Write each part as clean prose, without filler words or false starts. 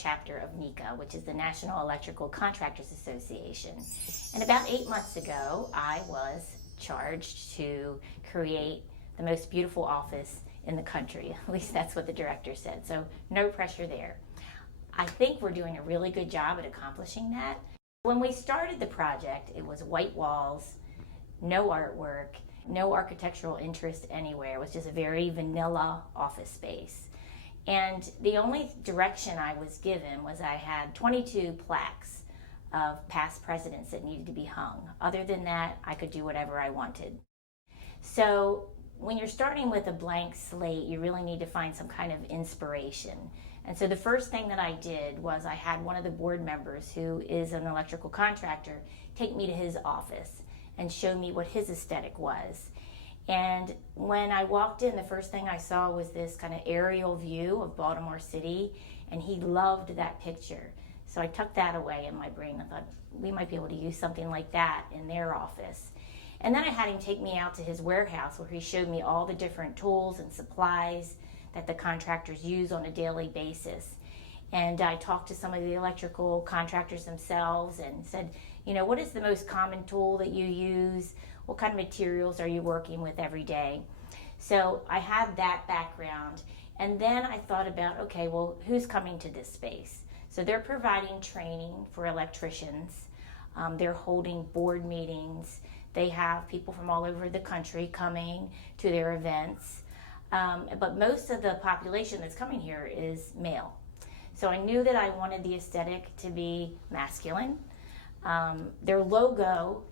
chapter of NECA, which is the National Electrical Contractors Association. And about 8 months ago, I was charged to create the most beautiful office in the country. At least that's what the director said. So no pressure there. I think we're doing a really good job at accomplishing that. When we started the project, it was white walls, no artwork, no architectural interest anywhere. It was just a very vanilla office space. And the only direction I was given was I had 22 plaques of past presidents that needed to be hung. Other than that, I could do whatever I wanted. So when you're starting with a blank slate, you really need to find some kind of inspiration. And so the first thing that I did was I had one of the board members who is an electrical contractor take me to his office and show me what his aesthetic was. And when I walked in, the first thing I saw was this kind of aerial view of Baltimore City, and he loved that picture. So I tucked that away in my brain. I thought we might be able to use something like that in their office. And then I had him take me out to his warehouse where he showed me all the different tools and supplies that the contractors use on a daily basis. And I talked to some of the electrical contractors themselves and said, you know, what is the most common tool that you use? What kind of materials are you working with every day? So I had that background. And then I thought about, okay, well, who's coming to this space? So they're providing training for electricians. They're holding board meetings. They have people from all over the country coming to their events. But most of the population that's coming here is male. So I knew that I wanted the aesthetic to be masculine. Their logo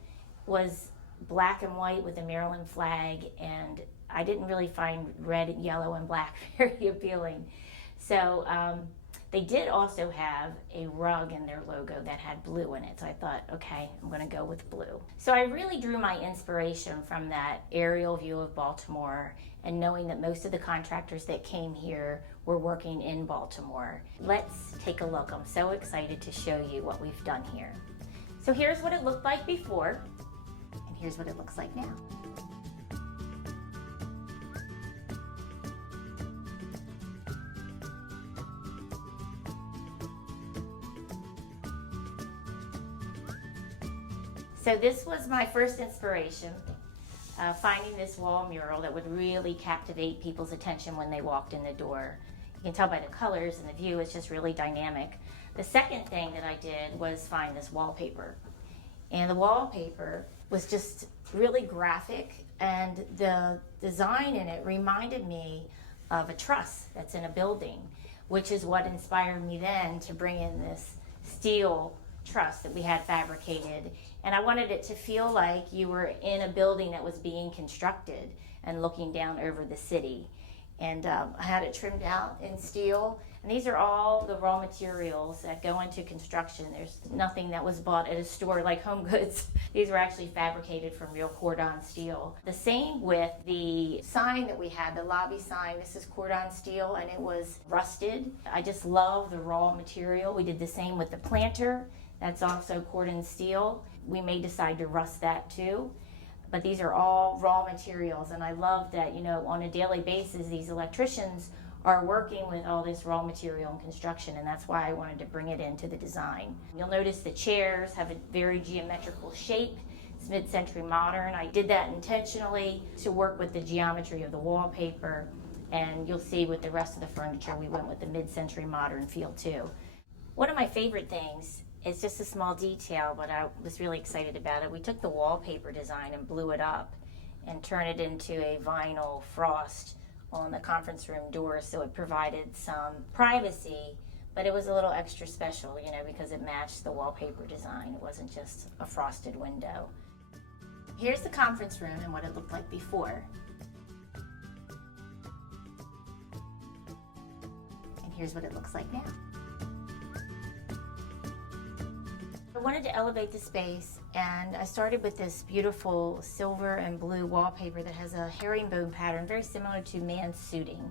was black and white with a Maryland flag, and I didn't really find red, yellow, and black very appealing. So they did also have a rug in their logo that had blue in it. So I thought, okay, I'm going to go with blue. So I really drew my inspiration from that aerial view of Baltimore and knowing that most of the contractors that came here were working in Baltimore. Let's take a look. I'm so excited to show you what we've done here. So here's what it looked like before, and here's what it looks like now. So this was my first inspiration, finding this wall mural that would really captivate people's attention when they walked in the door. You can tell by the colors and the view, it's just really dynamic. The second thing that I did was find this wallpaper. And the wallpaper was just really graphic, and the design in it reminded me of a truss that's in a building, which is what inspired me then to bring in this steel truss that we had fabricated. And I wanted it to feel like you were in a building that was being constructed and looking down over the city. And I had it trimmed out in steel. And these are all the raw materials that go into construction. There's nothing that was bought at a store like Home Goods. These were actually fabricated from real cordon steel. The same with the sign that we had, the lobby sign. This is cordon steel, and it was rusted. I just love the raw material. We did the same with the planter. That's also cordon steel. We may decide to rust that too. But these are all raw materials, and I love that, you know, on a daily basis, these electricians are working with all this raw material in construction, and that's why I wanted to bring it into the design. You'll notice the chairs have a very geometrical shape. It's mid-century modern. I did that intentionally to work with the geometry of the wallpaper, and you'll see with the rest of the furniture, we went with the mid-century modern feel too. One of my favorite things, it's just a small detail, but I was really excited about it. We took the wallpaper design and blew it up and turned it into a vinyl frost on the conference room door, so it provided some privacy, but it was a little extra special, you know, because it matched the wallpaper design. It wasn't just a frosted window. Here's the conference room and what it looked like before. And here's what it looks like now. I wanted to elevate the space, and I started with this beautiful silver and blue wallpaper that has a herringbone pattern, very similar to man's suiting.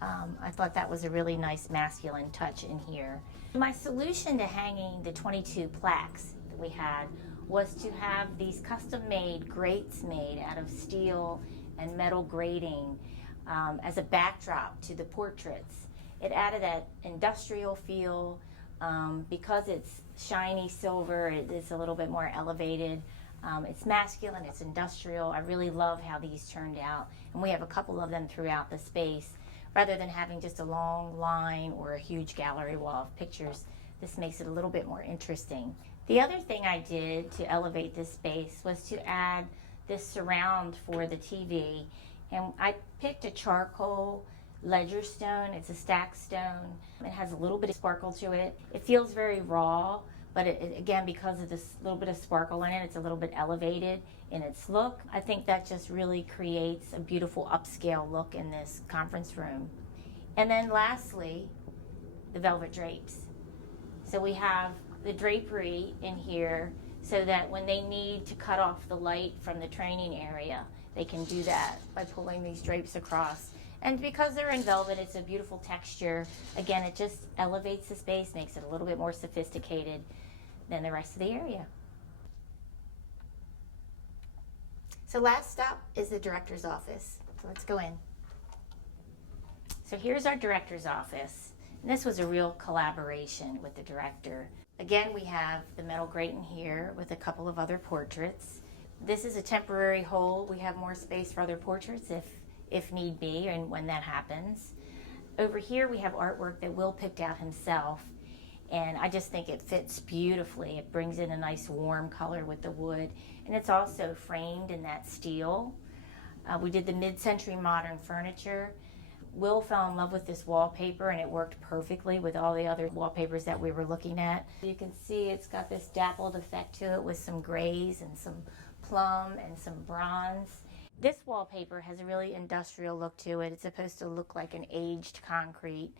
I thought that was a really nice masculine touch in here. My solution to hanging the 22 plaques that we had was to have these custom-made grates made out of steel and metal grating as a backdrop to the portraits. It added that industrial feel. Because it's shiny silver, it's a little bit more elevated. It's masculine, it's industrial. I really love how these turned out. And we have a couple of them throughout the space. Rather than having just a long line or a huge gallery wall of pictures, this makes it a little bit more interesting. The other thing I did to elevate this space was to add this surround for the TV. And I picked a charcoal ledger stone. It's a stacked stone. It has a little bit of sparkle to it. It feels very raw, but again, because of this little bit of sparkle in it, it's a little bit elevated in its look. I think that just really creates a beautiful upscale look in this conference room. And then lastly, the velvet drapes. So we have the drapery in here so that when they need to cut off the light from the training area, they can do that by pulling these drapes across. And because they're in velvet, it's a beautiful texture. Again, it just elevates the space, makes it a little bit more sophisticated than the rest of the area. So last stop is the director's office. So let's go in. So here's our director's office. And this was a real collaboration with the director. Again, we have the metal grate in here with a couple of other portraits. This is a temporary hold. We have more space for other portraits if need be, and when that happens. Over here we have artwork that Will picked out himself, and I just think it fits beautifully. It brings in a nice warm color with the wood, and it's also framed in that steel. We did the mid-century modern furniture. Will fell in love with this wallpaper, and it worked perfectly with all the other wallpapers that we were looking at. You can see it's got this dappled effect to it with some grays and some plum and some bronze. This wallpaper has a really industrial look to it. It's supposed to look like an aged concrete.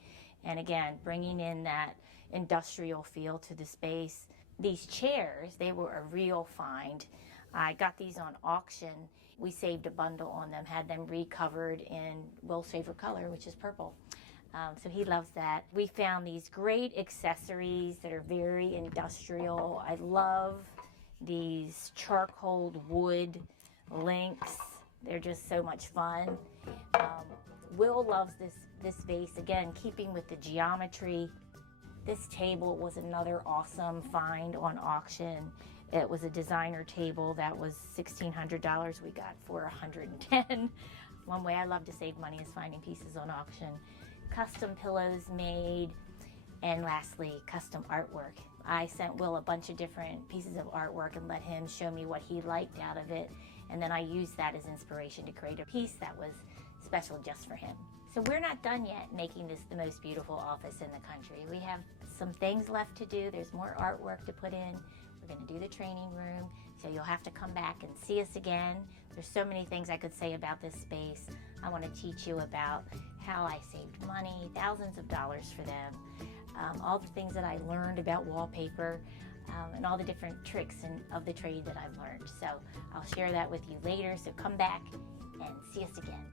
And again, bringing in that industrial feel to the space. These chairs, they were a real find. I got these on auction. We saved a bundle on them, had them recovered in Will's favorite color, which is purple. So he loves that. We found these great accessories that are very industrial. I love these charcoal wood links. They're just so much fun. Will loves this vase, again, keeping with the geometry. This table was another awesome find on auction. It was a designer table that was $1,600. We got for $110. One way I love to save money is finding pieces on auction. Custom pillows made, and lastly, custom artwork. I sent Will a bunch of different pieces of artwork and let him show me what he liked out of it. And then I used that as inspiration to create a piece that was special just for him. So we're not done yet making this the most beautiful office in the country. We have some things left to do. There's more artwork to put in. We're going to do the training room, so you'll have to come back and see us again. There's so many things I could say about this space. I want to teach you about how I saved money, thousands of dollars for them, all the things that I learned about wallpaper, and all the different tricks of the trade that I've learned. So I'll share that with you later, so come back and see us again.